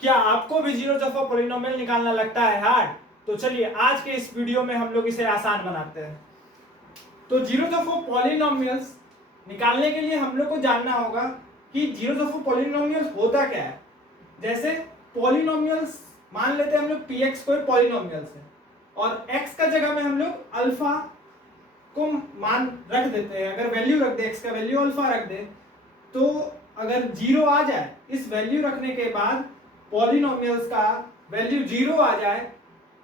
क्या आपको भी जीरोस ऑफ अ पॉलिनोमियल निकालना लगता है हार्ड? तो चलिए आज के इस वीडियो में हम लोग इसे आसान बनाते हैं। तो जीरोस ऑफ अ पॉलिनोमियल्स निकालने के लिए हम लोग को जानना होगा कि जीरोस ऑफ अ पॉलिनोमियल्स होता क्या है। जैसे पॉलिनोमियल्स मान लेते हैं हम लोग px कोई पॉलिनोमियल्स है और x का जगह में हम लोग अल्फा को मान रख देते हैं। अगर वैल्यू रख दे, x का वैल्यू अल्फा रख दे, तो अगर जीरो आ जाए, इस वैल्यू रखने के बाद पॉलिनोमियल्स का वैल्यू जीरो आ जाए,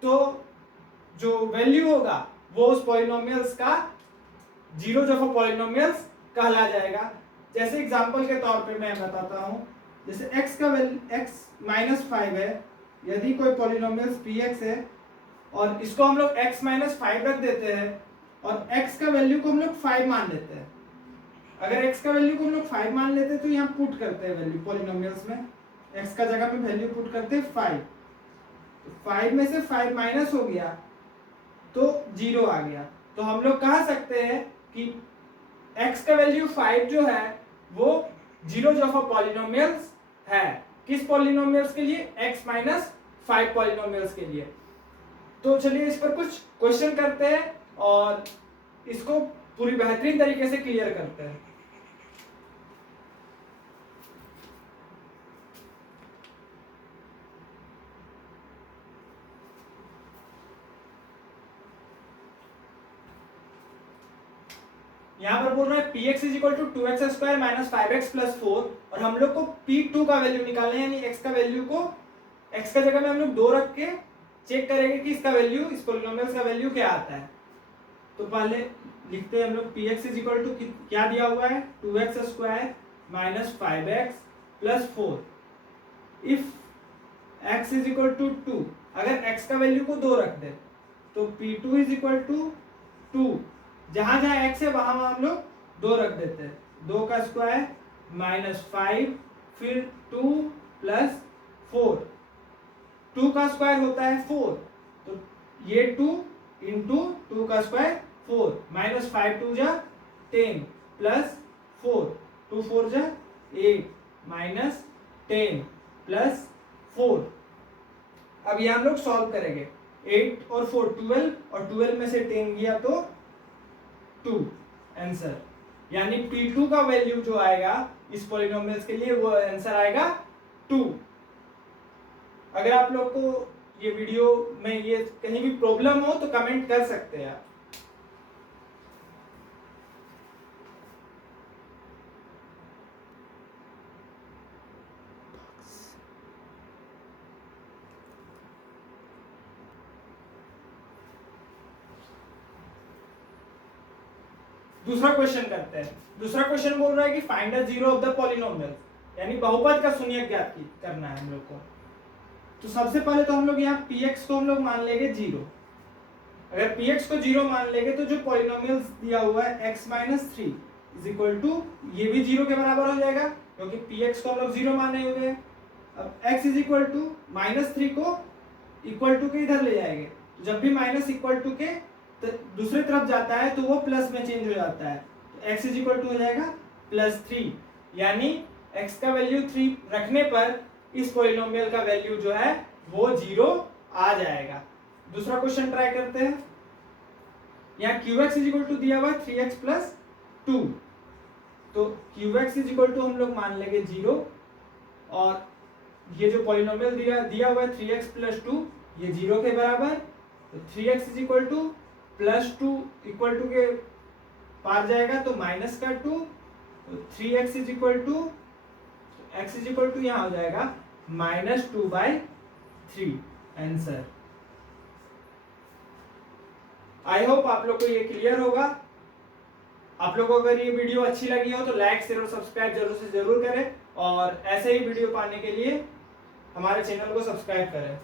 तो जो वैल्यू होगा वो उस पॉलिनोमियल्स का जीरोस ऑफ अ पॉलिनोमियल्स कहला जाएगा। जैसे एग्जांपल के तौर पे मैं बताता हूँ, जैसे x का वैल्यू x -5 है, यदि कोई पॉलिनोमियल्स px है और इसको हम लोग x -5 रख देते हैं और x का वैल्यू को हम लोग 5 मान लेते हैं। अगर x का वैल्यू को हम लोग 5 मान लेते हैं तो यहाँ पुट करते हैं वैल्यू पॉलिनोमियल्स में, x का जगह में वैल्यू पुट करते हैं 5, तो 5 में से 5 माइनस हो गया तो 0 आ गया। तो हम लोग कह सकते हैं कि x का वैल्यू 5 जो है वो जीरोस ऑफ अ पॉलिनोमियल्स है। किस पॉलिनोमियल्स के लिए? x -5 पॉलिनोमियल्स के लिए। तो चलिए इस पर कुछ क्वेश्चन करते हैं और इसको पूरी बेहतरीन तरीके से क्लियर करते हैं। यहाँ पर बोल रहा है px = 2x² - 5x + 4 और हम लोग को p2 का वैल्यू निकालना है, यानी x का वैल्यू को x का जगह में हम लोग 2 रख के चेक करेंगे कि इसका वैल्यू, इस पॉलिनोमियल का वैल्यू क्या आता है। तो पहले लिखते हैं हम लोग px = क्या दिया हुआ है, 2x² - 5x + 4 इफ x = 2। अगर x का वैल्यू को 2 रख दे तो p2 = 2, जहां जहां x है वहां हम लोग 2 रख देते हैं, 2 का स्क्वायर -5 फिर 2 + 4, 2 का स्क्वायर होता है 4, तो ये 2 × 2 का स्क्वायर 4, -5 2 जा 10 + 4, 2 4 जा 8 -10 + 4। अब ये हम लोग सॉल्व करेंगे, 8 और 4 12 और 12 में से 10 गया तो 2 आंसर, यानी p2 का वैल्यू जो आएगा इस पॉलिनोमियल्स के लिए वो आंसर आएगा 2। अगर आप लोग को ये वीडियो में ये कहीं भी प्रॉब्लम हो तो कमेंट कर सकते हैं आप। दूसरा क्वेश्चन करते हैं। दूसरा क्वेश्चन बोल रहा है कि find the zero of the polynomial, यानी बहुपद का शून्य ज्ञात करना है हम लोग को। तो सबसे पहले तो हम लोग यहाँ px को हम लोग मान लेंगे 0। अगर px को 0 मान लेंगे तो जो पॉलिनोमियल दिया हुआ है x -3 = ये भी 0 के बराबर हो जाएगा, क्योंकि px को हम लोग 0 माने हुए हैं। अब x = -3 को इक्वल टू के इधर ले जाएंगे, तो जब भी माइनस इक्वल टू के तो दूसरी तरफ जाता है तो वो प्लस में चेंज हो जाता है, तो x = हो जाएगा +3, यानी x का वैल्यू 3 रखने पर इस पॉलिनोमियल का वैल्यू जो है वो 0 आ जाएगा। दूसरा क्वेश्चन ट्राई करते हैं। यहाँ qx = दिया हुआ 3x + 2, तो qx = हम लोग मान लेंगे 0 और ये जो पॉलिनोमियल दिया हुआ है 3x + 2 ये 0 के बराबर, तो 3x = +2 इक्वल टू के पार जाएगा तो -2, तो 3x = x = यहाँ हो जाएगा -2/3 आंसर। आई होप आप लोग को ये क्लियर होगा। आप लोग को अगर ये वीडियो अच्छी लगी हो तो लाइक शेयर और सब्सक्राइब जरूर से जरूर करें और ऐसे ही वीडियो पाने के लिए हमारे चैनल को सब्सक्राइब करें।